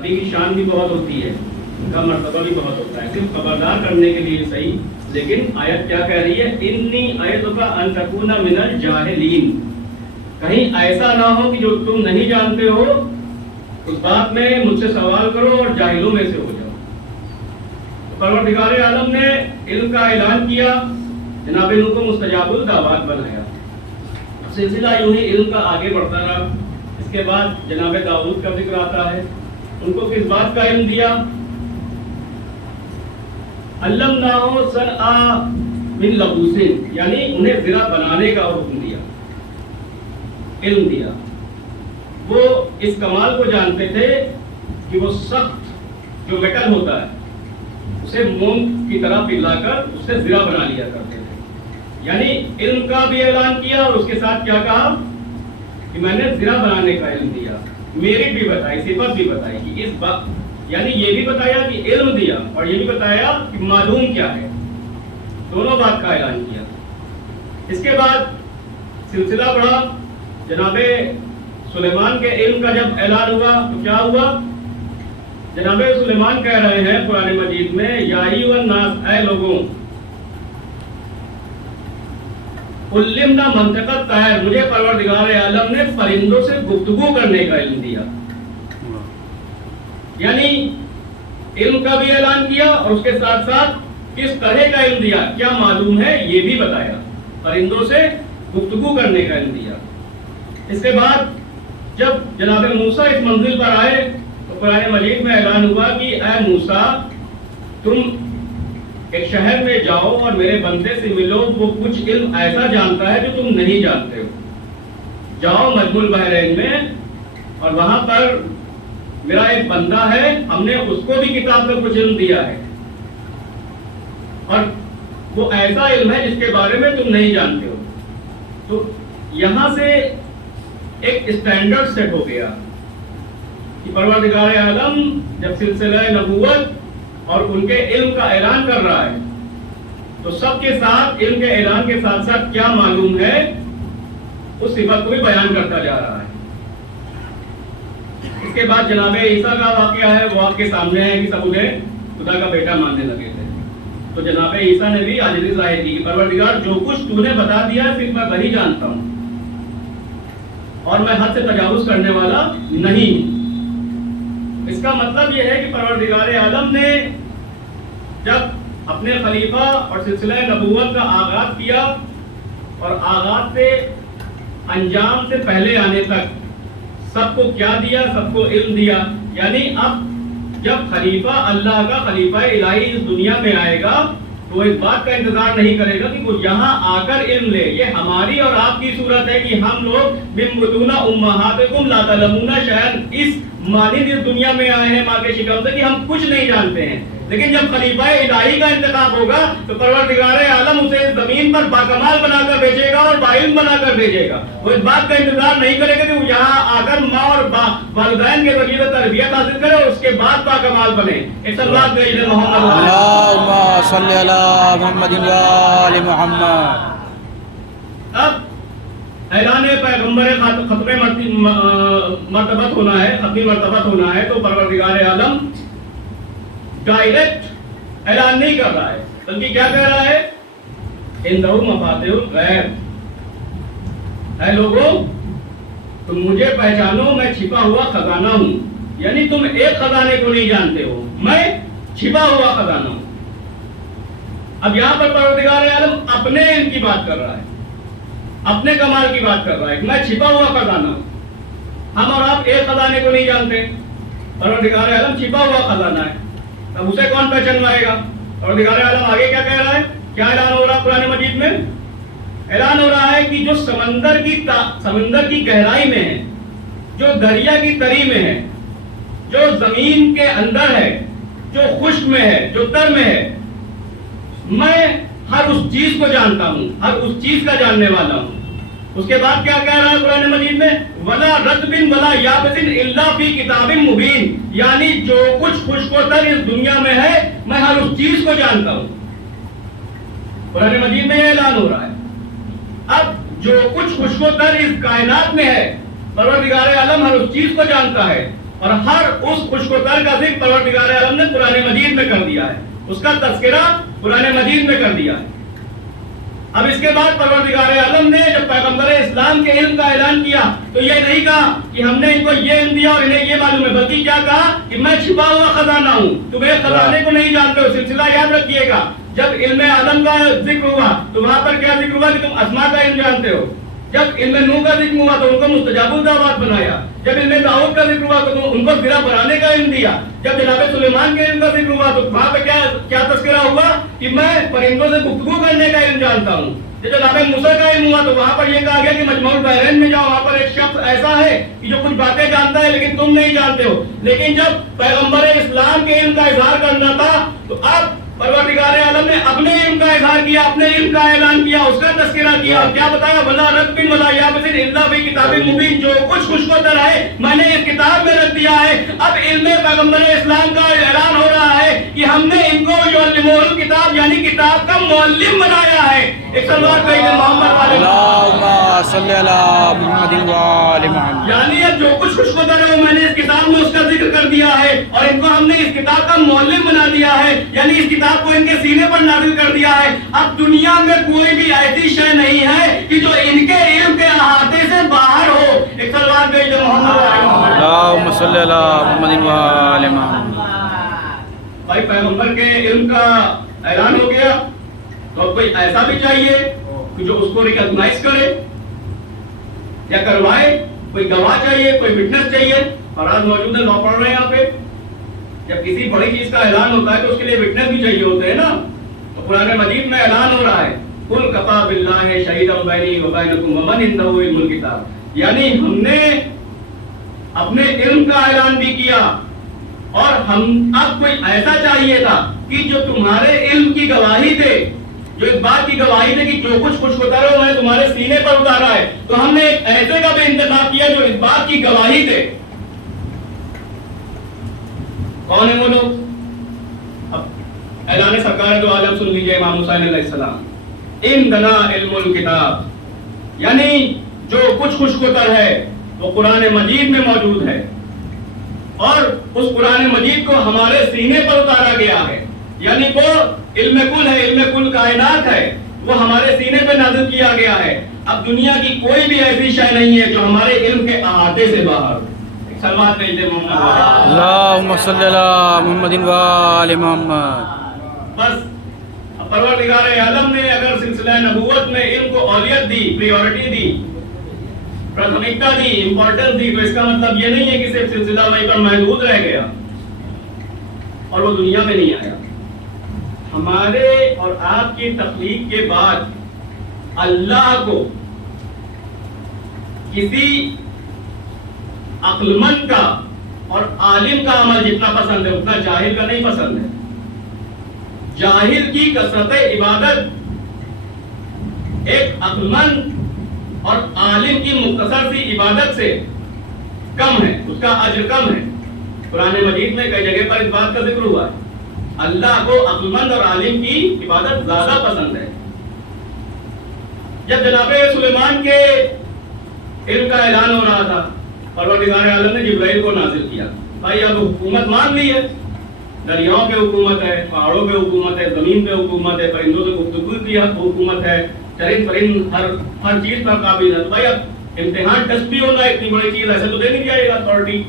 نبی کی شان بھی بہت ہوتی ہے، ان کا مرتبہ بھی بہت ہوتا ہے، صرف خبردار کرنے کے لیے صحیح، لیکن آیت کیا کہہ رہی ہے؟ انی اعظک ان تکون من الجاہلین، کہیں ایسا نہ ہو کہ جو تم نہیں جانتے ہو اس بات میں مجھ سے سوال کرو اور جاہلوں میں سے ہو جاؤ۔ پروردگار عالم نے علم کا اعلان کیا، جناب نوح کو مستجاب الدعوات بنایا، سلسلہ یوں ہی علم کا آگے بڑھتا رہا۔ اس کے بعد جناب داؤد کا ذکر آتا ہے، ان کو کس بات کا علم دیا؟ علمناہ صنعا من لبوس، یعنی انہیں زرہ بنانے کا حکم دیا، علم دیا۔ وہ اس کمال کو جانتے تھے کہ وہ سخت جو میٹل ہوتا ہے اسے موم کی طرح پگھلا کر اس سے زرہ بنا لیا کرتے تھے، یعنی علم کا بھی اعلان کیا اور اس کے ساتھ کیا کہا کہ میں نے زرہ بنانے کا علم دیا، میرٹ بھی بتائی، صفت بھی بتائی کہ اس بات، یعنی یہ بھی بتایا کہ علم دیا اور یہ بھی بتایا کہ معلوم کیا ہے، دونوں بات کا اعلان کیا۔ اس کے بعد سلسلہ بڑھا، جناب سلیمان کے علم کا جب اعلان ہوا تو کیا ہوا؟ جناب سلیمان کہہ رہے ہیں قرآن مجید میں، یا ایھا الناس، اے لوگوں، علمنا منطق الطیر، مجھے پروردگار عالم نے پرندوں سے گفتگو کرنے کا علم دیا، یعنی علم کا بھی اعلان کیا اور اس کے ساتھ ساتھ کس طرح کا علم دیا، کیا معلوم ہے یہ بھی بتایا، پرندوں سے گفتگو کرنے کا علم دیا۔ اس کے بعد جب جناب موسیٰ اس منزل پر آئے تو قرآن مجید میں اعلان ہوا کہ اے موسیٰ، تم ایک شہر میں جاؤ اور میرے بندے سے ملو، وہ کچھ علم ایسا جانتا ہے جو تم نہیں جانتے ہو، جاؤ مجمع البحرین میں اور وہاں پر میرا ایک بندہ ہے، ہم نے اس کو بھی کتاب کا کچھ علم دیا ہے اور وہ ایسا علم ہے جس کے بارے میں تم نہیں جانتے ہو۔ تو یہاں سے ایک اسٹینڈرڈ سیٹ ہو گیا کہ پروردگار عالم جب سلسلہ نبوت اور ان کے علم کا اعلان کر رہا ہے تو سب کے ساتھ علم کے اعلان کے ساتھ ساتھ کیا معلوم ہے اس صفت کو بھی بیان کرتا جا رہا ہے۔ اس کے بعد جناب عیسیٰ کا واقعہ ہے، وہ آپ کے سامنے ہے کہ سب انہیں خدا کا بیٹا ماننے لگے تھے، تو جناب عیسیٰ نے بھی عاجزی ظاہر کی کہ پروردگار جو کچھ تو نے بتا دیا ہے صرف میں وہی جانتا ہوں اور میں حد سے تجاوز کرنے والا نہیں ہوں۔ اس کا مطلب یہ ہے کہ پروردگار عالم نے جب اپنے خلیفہ اور سلسلہ نبوت کا آغاز کیا اور آغاز سے انجام سے پہلے آنے تک سب کو کیا دیا؟ سب کو علم دیا، یعنی اب جب خلیفہ اللہ کا، خلیفہ الہی اس دنیا میں آئے گا تو وہ اس بات کا انتظار نہیں کرے گا کہ وہ یہاں آ کر علم لے۔ یہ ہماری اور آپ کی صورت ہے کہ ہم لوگ من بطون امہاتکم لا تعلمون شیئا، اس مانند اس دنیا میں آئے ہیں ماں کے شکم سے کہ ہم کچھ نہیں جانتے ہیں، لیکن جب خلیفہ الہی کا انتخاب ہوگا تو پروردگار عالم اسے زمین پر باکمال بنا کر بھیجے گا اور باعلم بنا کر بھیجے گا۔ وہ اس بات کا انتظار نہیں کرے گا کہ وہ یہاں آ کر ماں اور والدین کے ذریعے تربیت حاصل کرے اور اس کے بعد باکمال بنے۔ اس اللہ کے عزت محمد اللہم صلی علی محمد و آل محمد۔ اب اعلان پیغمبر ختم مرتبت ہونا ہے، ختم مرتبت ہونا ہے تو پروردگار عالم ڈائریکٹ اعلان نہیں کر رہا ہے بلکہ کیا کہہ رہا ہے؟ عندہ مفاتیح الغیب، اے لوگوں تم مجھے پہچانو، میں چھپا ہوا خزانہ ہوں، یعنی تم ایک خزانے کو نہیں جانتے ہو، میں چھپا ہوا خزانہ ہوں۔ اب یہاں پر پروردگار عالم اپنے علم کی بات کر رہا ہے، اپنے کمال کی بات کر رہا ہے کہ میں چھپا ہوا خزانہ ہوں۔ ہم اور آپ ایک خزانے کو نہیں جانتے، پروردگار عالم چھپا ہوا خزانہ ہے، اب اسے کون پہچانوائے گا؟ پروردگار عالم آگے کیا کہہ رہا ہے؟ کیا اعلان ہو رہا ہے قرآن مجید میں؟ اعلان ہو رہا ہے کہ جو سمندر کی گہرائی میں ہے، جو دریا کی تری میں ہے، جو زمین کے اندر ہے، جو خشک میں ہے، جو تر میں ہے، میں ہر اس چیز کو جانتا ہوں، ہر اس چیز کا جاننے والا ہوں۔ اس کے بعد کیا کہہ رہا ہے قرآن مجید میں؟ وَلَا رَطْبٍ وَلَا يَابِسٍ إِلَّا فِي كِتَابٍ مُبِينٍ، یعنی جو کچھ خشک و تر اس دنیا میں ہے میں ہر اس چیز کو جانتا ہوں۔ قرآن مجید میں یہ اعلان ہو رہا ہے۔ اب جو کچھ خشک و تر اس کائنات میں ہے پروردگار عالم ہر اس چیز کو جانتا ہے، اور ہر اس خوشگوار کا ذکر پروردگار عالم نے قرآن مجید میں کر دیا ہے، اس کا تذکرہ قرآن مجید میں کر دیا ہے۔ اب اس کے بعد پروردگار عالم نے جب پیغمبر اسلام کے علم کا اعلان کیا تو یہ نہیں کہا کہ ہم نے ان کو یہ علم دیا اور انہیں یہ معلوم ہے، بلکہ کیا کہا کہ میں چھپا ہوا خزانہ ہوں، تمہیں خزانے کو نہیں جانتے ہو۔ سلسلہ یاد رکھیے گا، جب علم آدم کا ذکر ہوا تو وہاں پر کیا ذکر ہوا کہ تم اسماء کا علم جانتے ہو۔ جب علم نوح کا ذکر ہوا تو ان کو مستجاب الدعوات بنایا۔ جب علم داؤد کا ذکر ہوا تو ان کو زرہ بنانے کا علم دیا۔ جب جناب سلیمان کے علم کا ذکر ہوا تو وہاں پہ کیا تذکرہ ہوا کہ میں پرندوں سے گفتگو کرنے کا علم جانتا ہوں۔ جب جناب موسیٰ کا علم ہوا تو وہاں پر یہ کہا گیا کہ مجمع البحرین میں جاؤ، وہاں پر ایک شخص ایسا ہے کہ جو کچھ باتیں جانتا ہے لیکن تم نہیں جانتے ہو۔ لیکن جب پیغمبر اسلام کے علم کا اظہار کرنا تھا تو اب پروردگار عالم نے اپنے علم کا اظہار کیا، اپنے علم کا اعلان کیا، اس کا تذکرہ کیا اور کیا بتایا، ولا رب ولا یابس الا فی کتاب مبین، جو کچھ خوشگوار ہے میں نے اس کتاب میں رکھ دیا ہے۔ اب علم پیغمبر اسلام کا اعلان ہو رہا ہے کہ ہم نے ان کو یعلمہ الکتاب یعنی کتاب کا معلم بنایا ہے۔ ایک صلوات کہیے محمد والے اللہم صلی علی محمد وآل محمد۔ یعنی اب جو کچھ خوشگوار ہے میں نے اس کتاب میں اس کا ذکر کر دیا ہے اور ان کو ہم نے اس کتاب کا معلم بنا دیا ہے، یعنی اس کتاب کو ان کے سینے پر نازل کر دیا ہے۔ اب دنیا میں کوئی بھی ایسی شے نہیں ہے کہ جو ان کے علم کے احاطے سے باہر ہو۔ ایک صلوات کہیے محمد والے محمد۔ اللہم صلی علی محمد وآل محمد۔ بھائی پیغمبر کے علم کا اعلان ہو گیا تو کوئی ایسا بھی چاہیے کہ جو اس کو ریکگنائز کرے یا کروائے، کوئی گواہ چاہیے، کوئی وٹنس چاہیے۔ اور آج موجود ہے، لا پڑھ رہے ہیں یہاں پہ، جب کسی بڑی چیز کا اعلان ہوتا ہے تو اس کے لیے وٹنس بھی چاہیے ہوتے ہیں نا۔ تو قرآن مجید میں اعلان ہو رہا ہے قل کفی باللہ شہیدا بینی و بینکم ومن عندہ علم الکتاب، یعنی ہم نے اپنے علم کا اعلان بھی کیا اور ہم اب کوئی ایسا چاہیے تھا کہ جو تمہارے علم کی گواہی دے، جو اس بات کی گواہی دے کہ جو کچھ خوشگوار ہے میں تمہارے سینے پر اتارا ہے۔ تو ہم نے ایک ایسے کا بھی انتخاب کیا جو اس بات کی گواہی دے۔ کون ہے وہ لوگ؟ اب اعلان سرکار دو عالم سن لیجئے، امام حسین علیہ السلام، عندنا علم الکتاب، یعنی جو کچھ خوشگوار ہے وہ قرآن مجید میں موجود ہے اور اس قرآن مجید کو ہمارے سینے پر اتارا گیا ہے، یعنی وہ علم کل ہے، علم کل کائنات ہے، وہ ہمارے سینے پہ نازل کیا گیا ہے۔ اب دنیا کی کوئی بھی ایسی شے نہیں ہے جو ہمارے علم کے احاطے سے باہر ہو۔ سلوات کہیے محمد۔ اللہم صلی علی محمد وآل محمد۔ بس اب پروردگار عالم نے اگر سلسلہ نبوت میں علم کو اولویت دی، پریورٹی دی، پراتھمکتا دی، امپورٹنس دی، تو اس کا مطلب یہ نہیں ہے کہ صرف سلسلہ وہیں پر محدود رہ گیا اور وہ دنیا میں نہیں آیا۔ ہمارے اور آپ کی تخلیق کے بعد اللہ کو کسی عقل مند کا اور عالم کا عمل جتنا پسند ہے اتنا جاہل کا نہیں پسند ہے۔ جاہل کی کثرت عبادت ایک عقل مند اور عالم کی مختصر سی عبادت سے کم ہے، اس کا اجر کم ہے۔ قرآن مجید میں کئی جگہ پر اس بات کا ذکر ہوا ہے، اللہ کو عقل مند اور عالم کی عبادت زیادہ پسند ہے۔ جب جناب سلیمان کے علم کا اعلان ہو رہا تھا، پروردگار عالم نے جبرائیل کو نازل کیا، بھائی اب حکومت مان لی ہے، دریاؤں پہ حکومت ہے، پہاڑوں پہ حکومت ہے، زمین پہ حکومت ہے، پرندوں سے گفتگو کی حکومت ہے، چرند پرند ہر چیز پر قابل ہے۔ تو بھائی اب امتحان ٹیسٹ بھی ہونا ہے، اتنی بڑی چیز ایسے تو دے نہیں جائے گا اتھارٹی،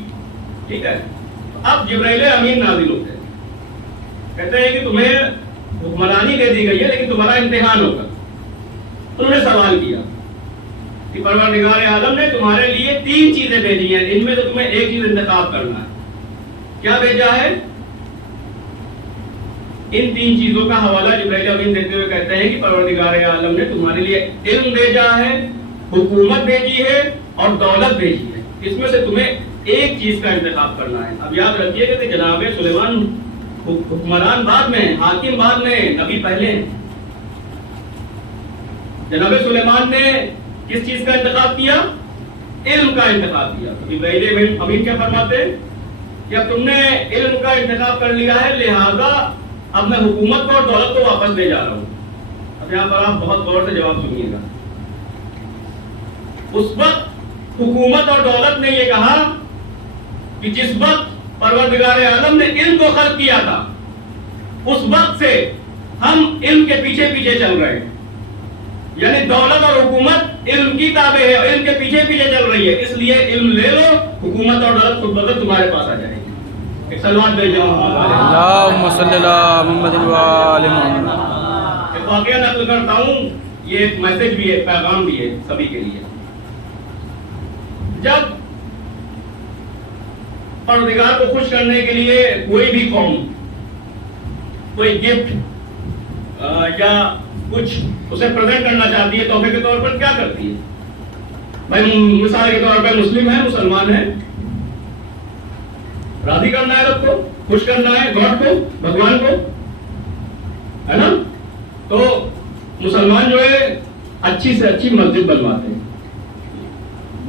ٹھیک ہے۔ اب جبرائیل امین نازل ہوتے ہیں، کہتے ہیں کہ تمہیں حکمرانی دے دی گئی ہے لیکن تمہارا امتحان ہوگا۔ انہوں نے سوال کیا کہ پروردگار عالم نے تمہارے لیے 3 چیزیں بھیجی ہیں، ان میں سے تمہیں ایک چیز انتخاب کرنا ہے۔ کیا بھیجا ہے؟ ان 3 چیزوں کا حوالہ جبرائیل امین دیتے ہوئے کہتے ہیں کہ پروردگار عالم نے تمہارے لیے علم بھیجا ہے، حکومت بھیجی ہے اور دولت بھیجی ہے، اس میں سے تمہیں ایک چیز کا انتخاب کرنا ہے۔ اب یاد رکھیے کہ جناب سلیمان حکمران بعد میں، حاکم بعد میں، نبی پہلے ہیں۔ جناب سلیمان نے کس چیز کا انتخاب کیا؟ علم کا انتخاب کیا۔ جبرائیل امین کیا فرماتے ہیں کہ اب تم نے علم کا انتخاب کر لیا ہے، لہذا اب میں حکومت کو اور دولت کو واپس لے جا رہا ہوں۔ اب یہاں پر آپ بہت غور سے جواب سنیے گا۔ اس وقت حکومت اور دولت نے یہ کہا کہ جس وقت پروردگار عالم نے علم کو خلق کیا تھا اس وقت سے ہم علم کے پیچھے پیچھے چل رہے ہیں. یعنی دولت اور حکومت علم کی تابع ہے اور علم کے پیچھے پیچھے چل رہی ہے. اس لیے علم لے لو, حکومت اور دولت خود بخود تمہارے پاس آ جائے گی. ایک سلوات بھیج جاؤں. اللہم صلی علی محمد و آل محمد. ایک واقعہ نقل کرتا ہوں, یہ ایک میسج بھی ہے, پیغام بھی ہے سبھی کے لیے. جب پروردگار کو خوش کرنے کے لیے کوئی بھی قوم کوئی گفٹ یا کچھ اسے پریزنٹ کرنا چاہتی ہے تحفے کے طور پر, کیا کرتی ہے؟ بھائی مثال کے طور پہ مسلم ہے, مسلمان ہے, راضی کرنا ہے رب کو, خوش کرنا ہے گاڈ کو, بھگوان کو, ہے نا. تو مسلمان جو ہے اچھی سے اچھی مسجد بنواتے ہیں,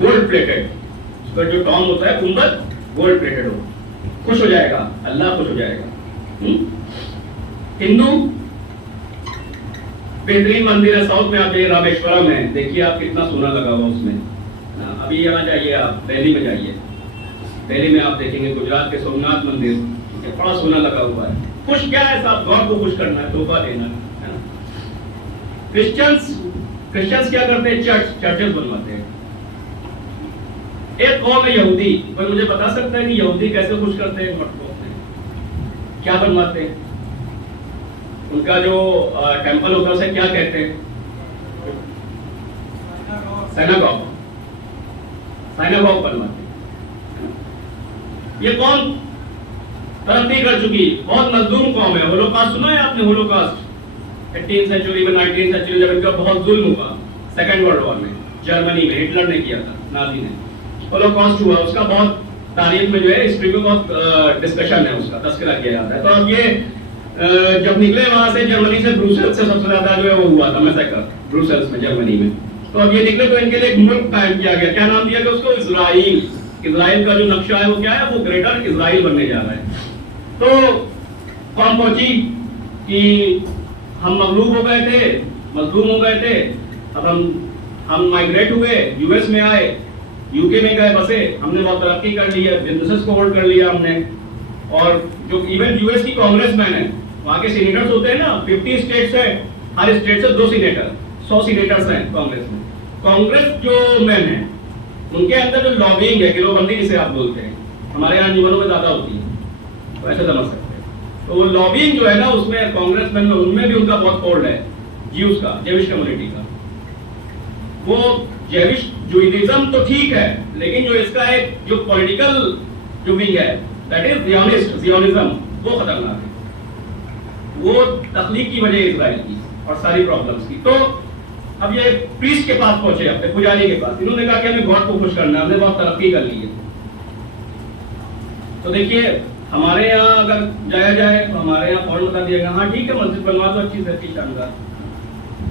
گولڈ پلیٹڈ, اس کا جو ٹام ہوتا ہے گنبد گولڈ پلیٹڈ ہو, خوش ہو جائے گا, اللہ خوش ہو جائے گا. ہندو بہترین مندر ہے ساؤتھ میں, آپ دیکھیں رامیشورم ہے, دیکھیے آپ کتنا سونا لگا ہوا اس میں. ابھی یہاں جائیے, آپ دہلی میں جائیے, دہلی میں آپ دیکھیں گے گجرات کے سومناتھ مندر بڑا سونا لگا ہوا ہے. خوش کیا ہے صاحب؟ گاڈ کو خوش کرنا ہے, تحفہ دینا ہے. کرسچنس کیا کرتے ہیں؟ چرچز بنواتے ہیں. ایک قوم ہے یہودی, کوئی مجھے بتا سکتا ہے کہ یہودی کیسے خوش کرتے ہیں گاڈ کو؟ کیا بنواتے ہیں؟ ان کا جو ٹیمپل ہوتا ہے اسے کیا کہتے ہیں؟ سیناگوگ. سیناگوگ بنواتے ہیں. یہ قوم ترقی کر چکی, بہت مظلوم قوم ہے. ہولوکاسٹ سنا ہے آپ نے؟ ہولوکاسٹ 18 سینچری میں 19 سینچری جب ان کا بہت ظلم ہوا سیکنڈ ورلڈ وار میں, جرمنی میں ہٹلر نے کیا تھا, نازی نے. ہولوکاسٹ ہوا, اس کا بہت تاریخ میں جو ہے ہسٹری میں بہت ڈسکشن ہے, اس کا تذکرہ کیا جاتا ہے. تو اب یہ جب نکلے وہاں سے جرمنی سے, بروسلز سے سب سے زیادہ جو ہے وہ ہوا تھا میسیکر بروسلز میں جرمنی میں. تو اب یہ نکلے تو ان کے لیے ایک ملک قائم کیا گیا. کیا نام دیا گیا اس کو؟ اسرائیل. اسرائیل کا جو نقشہ ہے وہ کیا ہے؟ وہ گریٹر اسرائیل بننے جا رہا ہے. تو قوم پہنچی کہ ہم مغلوب ہو گئے تھے, مظلوم ہو گئے تھے, اب ہم مائگریٹ ہوئے, یو ایس میں آئے, یو کے میں گئے بسے, ہم نے بہت ترقی کر لی ہے, بزنسز کو ہولڈ کر لیا ہم نے. اور جو ایون یو ایس کی کانگریس مین ہے, وہاں کے سینیٹرز ہوتے ہیں نا, 50 اسٹیٹس ہیں, ہر اسٹیٹ سے 2 سینیٹر, 100 سینیٹرز ہیں کانگریس میں. کانگریس جو مین ہیں ان کے اندر جو لابینگ ہے, گروہ بندی جسے آپ بولتے ہیں, ہمارے یہاں انجمنوں میں زیادہ ہوتی ہے, تو ایسے سمجھ سکتے ہیں. تو وہ لابینگ جو ہے نا اس میں کانگریس مین میں, ان میں بھی ان کا بہت ہولڈ ہے, جیوز کا, جیوش کمیونٹی کا. وہ جیوش جوئنزم تو ٹھیک ہے, لیکن جو اس کا ایک جو پولیٹیکل جو ونگ ہے دیٹ از زیونزم, وہ خطرناک ہے. وہ تخلیق کی وجہ اسرائیل کی اور ساری پرابلمس کی. تو اب یہ پریسٹ کے پاس پہنچے, اپنے پجاری کے پاس. انہوں نے کہا کہ ہمیں گاڈ کو خوش کرنا ہے, ہم نے بہت ترقی کر لی ہے. تو دیکھیے ہمارے یہاں اگر جایا جائے تو ہمارے یہاں فوراً بتا دیا گیا, ہاں ٹھیک ہے مسجد بنوا دو, اچھی سے اچھی, شاندار.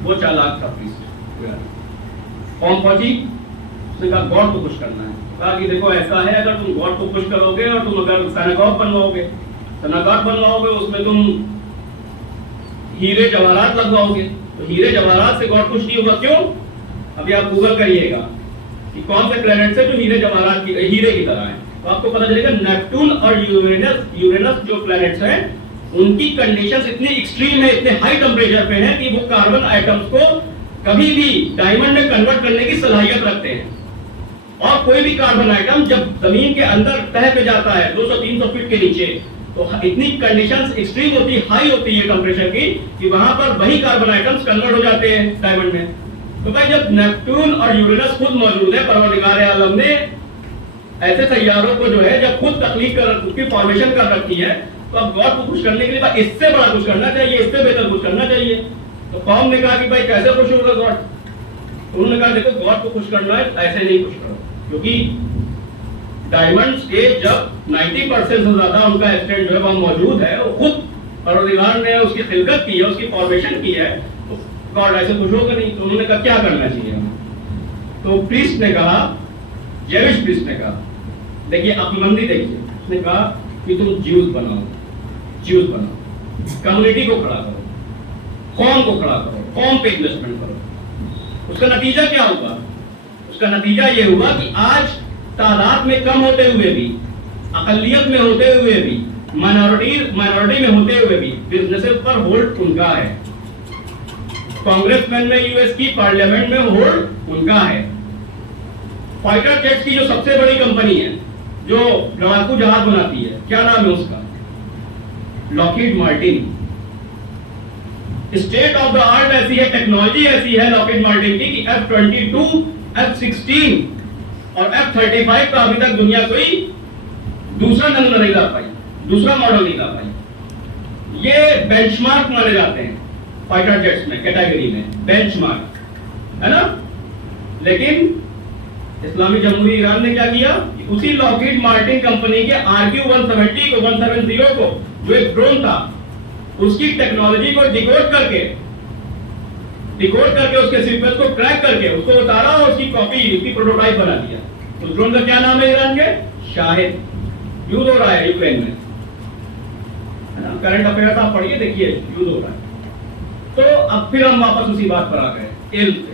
وہ چالاک تھا پریسٹ. قوم پہنچی, اس نے کہا گاڈ کو خوش کرنا ہے. کہا کہ دیکھو ایسا ہے, اگر تم گاڈ کو خوش کرو گے اور تم اگر سیناگوگ بنواؤ گے, سیناگوگ بنواؤ گے, اس میں تم ہیرے جواہرات لگواؤ گے, تو ہیرے جواہرات سے گاڈ خوش نہیں ہوگا. کیوں؟ ابھی آپ گوگل کریے گا کہ کون سے پلینٹ سے جو ہیرے جواہرات کی, ہیرے کی طرح ہیں, تو آپ کو پتہ چلے گا نیپٹون اور یورینس جو پلینٹس ہیں ان کی کنڈیشنز اتنی ایکسٹریم ہے, اتنے ہائی ٹمپریچر پہ ہیں کہ وہ کاربن آئٹمس کو کبھی بھی ڈائمنڈ میں کنورٹ کرنے کی صلاحیت رکھتے ہیں. اور کوئی بھی کاربن آئٹم جب زمین کے اندر تہ پہ جاتا ہے 200-300 فٹ کے نیچے, تو اتنی کنڈیشنز ایکسٹریم ہوتی ہے, ہائی ہوتی ہے ٹمپریچر کی, کہ وہاں پر وہی کاربن آئٹمس کنورٹ ہو جاتے ہیں ڈائمنڈ میں. تو بھائی جب نیپٹون اور یورینس خود موجود ہے, پروردگار عالم نے ایسے سیاروں کو جو ہے جب خود تخلیق کر, اس کی فارمیشن کر رکھی ہے, تو اب گاڈ کو خوش کرنے کے لیے اس سے بڑا کچھ کرنا چاہیے, اس سے بہتر کچھ کرنا چاہیے. تو قوم نے کہا کہ بھائی کیسے خوش ہوگا گاڈ؟ انہوں نے کہا دیکھو گاڈ کو خوش کرنا ہے ایسے نہیں خوش کرو, کیونکہ ڈائمنڈز کے جب 90% سے زیادہ ان کا ایکسٹینٹ جو ہے وہ موجود ہے, وہ خود پروردگار نے اس کی خلقت کی ہے, اس کی فارمیشن کی ہے, تو گاڈ ایسے خوش ہوگا نہیں. تو انہوں نے کہا کیا کرنا چاہیے ہمیں؟ تو پریسٹ نے کہا, جیوش پریسٹ نے کہا, دیکھیے عقل مندی دیکھیے, اس نے کہا کہ تم جیوز بناؤ, جیوز بناؤ, کمیونٹی کو کھڑا کرو, قوم کو کھڑا کرو, قوم پہ انویسٹمنٹ کرو. اس کا نتیجہ کیا ہوگا؟ اس کا نتیجہ یہ ہوا کہ آج تعداد میں کم ہوتے ہوئے بھی اقلیت میں ہوتے ہوئے بھی، مائنورٹی میں ہوتے ہوئے بھی بزنسز پر ہولڈ ان کا ہے. کانگریس مین میں یو ایس کی پارلیمنٹ میں ہولڈ ان کا ہے. فائٹر جیٹس کی جو سب سے بڑی کمپنی ہے جو لڑاکو جہاز بناتی ہے، کیا نام ہے اس کا؟ Lockheed Martin. State of the art ایسی ہے، ٹیکنالوجی ایسی ہے لاکہیڈ مارٹن کی کہ F-22 F-16 اور F-35 کا ابھی تک دنیا کوئی دوسرا نمبر نہیں لا پائی، دوسرا ماڈل نہیں لا پائی. یہ بینچ مارک مانے جاتے ہیں فائٹر جیٹس میں، کیٹیگری میں بینچ مارک ہے نا. لیکن اسلامی جمہوریہ ایران نے کیا کیا؟ اسی لاکہیڈ مارٹن کمپنی کے RQ-170 کو 170 کو جو ایک ڈرون تھا، اس کی ٹیکنالوجی کو ڈیکوڈ کر کے اس کے سیکوینس کو کریک کر کے اس کو اتارا اور اس کی کاپی، اس کی پروٹوٹائپ بنا دیا. اس ڈرون کا کیا نام ہے ایران کے؟ شاہد. یوز ہو رہا ہے یوکرین میں، کرنٹ افیئرس آپ پڑھیے دیکھیے، یوز ہو رہا ہے. تو اب پھر ہم واپس اسی بات پر آ گئے، علم پہ.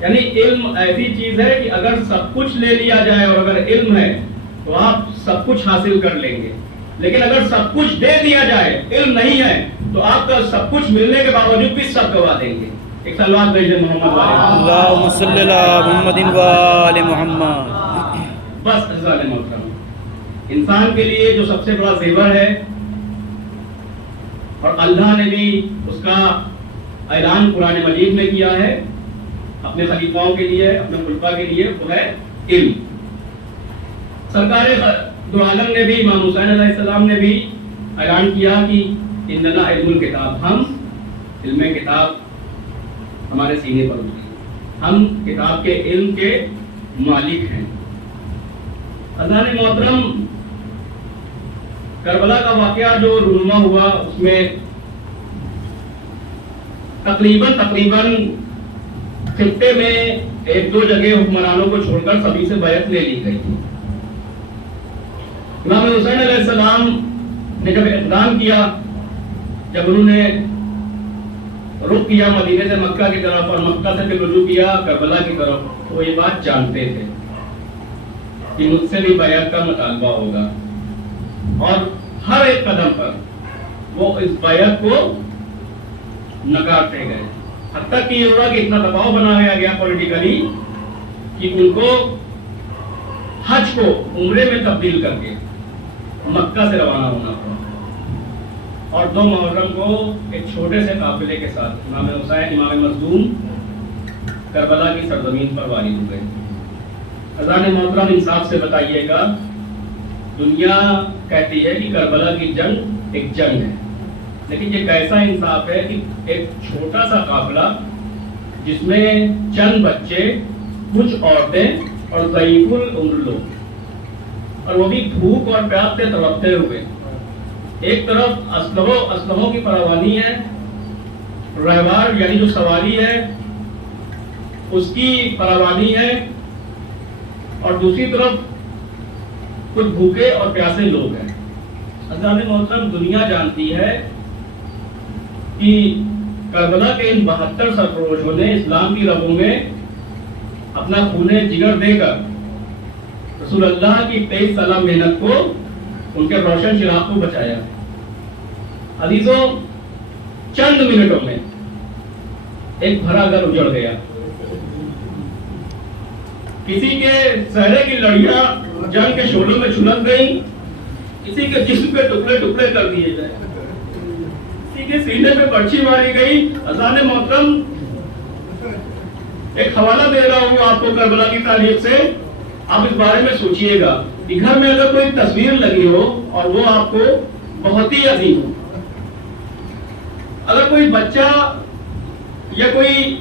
یعنی علم ایسی چیز ہے کہ اگر سب کچھ لے لیا جائے اور اگر علم ہے تو آپ سب کچھ حاصل کر لیں گے. لیکن اگر سب کچھ دے دیا جائے، علم نہیں ہے، تو آپ کا سب کچھ ملنے کے باوجود بھی سب گوا دیں گے. ایک سلوات بھیجیں محمد اللہم صلی علی محمد و آل محمد. بس عزیزان محترم، انسان کے لیے جو سب سے بڑا زیور ہے اور اللہ نے بھی اس کا اعلان قرآن مجید میں کیا ہے اپنے خلیفاؤں کے لیے، اپنے خلفاء کے لیے، وہ ہے علم. سرکار دو عالم نے بھی، امام حسین علیہ السلام نے بھی اعلان کیا کہ اننا علم الکتاب، ہم علم کتاب ہمارے سینے پر اتری، ہم کتاب کے علم کے مالک ہیں. عزیزان محترم، کربلا کا واقعہ جو رونما ہوا اس میں تقریباً خطے میں ایک دو جگہ حکمرانوں کو چھوڑ کر سبھی سے بیعت لے لی گئی تھی. امام حسین علیہ السلام نے جب اقدام کیا، جب انہوں نے رخ کیا مدینے سے مکہ کی طرف اور مکہ سے پھر رجوع کیا کربلا کی طرف، تو وہ یہ بات جانتے تھے کہ مجھ سے بھی بیعت کا مطالبہ ہوگا. اور ہر ایک قدم پر وہ اس بیعت کو نکارتے گئے، حتیٰ کہ یہ ہوا کہ اتنا دباؤ بنایا گیا پولیٹیکلی کہ ان کو حج کو عمرے میں تبدیل کر کے مکہ سے روانہ ہونا پڑا. اور 2 محرم کو ایک چھوٹے سے قافلے کے ساتھ امام حسین، امام مظلوم کربلا کی سرزمین پر وارد ہو گئے. عزیزان محترم، انصاف سے بتائیے گا، دنیا کہتی ہے کہ کربلا کی جنگ ایک جنگ ہے، لیکن یہ کیسا انصاف ہے کہ ایک چھوٹا سا قافلہ جس میں چند بچے، کچھ عورتیں اور ضعیف العمر لوگ، اور وہ بھی بھوک اور پیاس سے تڑپتے ہوئے، ایک طرف اسلحوں کی فراوانی ہے، رہوار یعنی جو سواری ہے اس کی فراوانی ہے، اور دوسری طرف کچھ بھوکے اور پیاسے لوگ ہیں. عزیزان محترم، دنیا جانتی ہے کہ کربلا کے ان 72 سرفروشوں نے اسلام کی رگوں میں اپنا خون جگر دے کر رسول اللہ کی 23 سالہ محنت کو، ان کے روشن چراغ کو بچایا. عزیزوں، چند منٹوں میں ایک بھرا گھر اجڑ گیا، کسی کے چہرے کی لڑیاں جنگ کے شعلوں میں چھلک گئی، کسی کے جسم پہ ٹکڑے ٹکڑے کر دیے گئے، کسی کے سینے پہ پرچھی ماری گئی. عزیزان محترم، ایک حوالہ دے رہا ہوں آپ کو کربلا کی تاریخ سے، آپ اس بارے میں سوچئے گا کہ گھر میں اگر کوئی تصویر لگی ہو اور وہ آپ کو بہت ہی عظیم ہو، اگر کوئی بچہ یا کوئی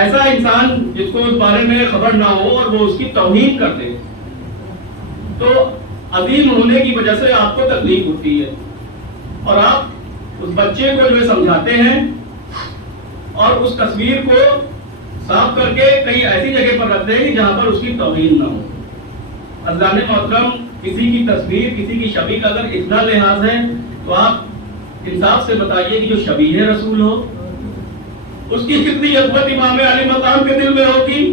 ایسا انسان جس کو اس بارے میں خبر نہ ہو اور وہ اس کی توہین کر دے، تو عظیم ہونے کی وجہ سے آپ کو تکلیف ہوتی ہے، اور آپ اس بچے کو جو ہے سمجھاتے ہیں اور اس تصویر کو صاف کر کے کہیں ایسی جگہ پر رکھتے ہیں جہاں پر اس کی توہین نہ ہو. عزیزان محترم، کسی کی تصویر، کسی کی شبیہ کا اگر اتنا لحاظ ہے تو آپ انصاف سے بتائیے کہ جو شبیہ رسول ہو اس کی کتنی عظمت امام علی مقام کے دل میں ہوگی.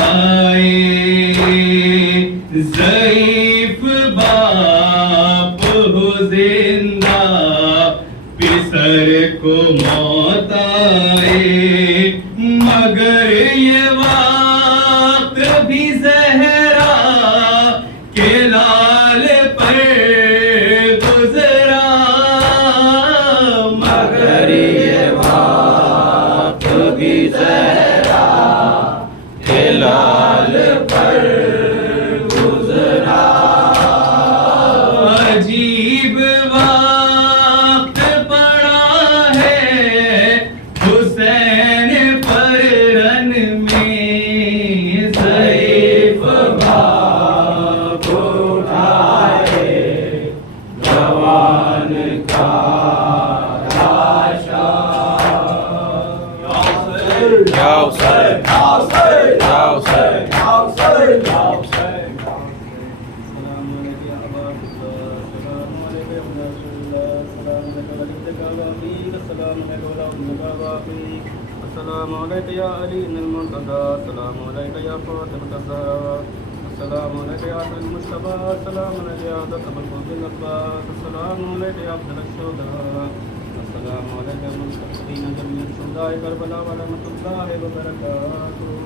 لائے ضعیف باپ ہو زندہ پسر کو موت آئے مگر یہ وقت بھی زہرا کے لال پر گزرا مگر یہ وقت بھی زہرا کے لال پر گزرا عجیب وقت پڑا ہے حسین پر رن میں ضعیف باپ اٹھائے جوان کا لاشا یا حسین یا حسین السلام عليك يا علي المرتضى السلام عليك يا فاطمة الزهراء السلام عليك يا عبد المجتبى السلام عليك يا عبد القلب العباس السلام عليك يا عبد الشهداء السلام عليك يا المستقيم جميع شهداء كربلاء ورحمة الله وبركاته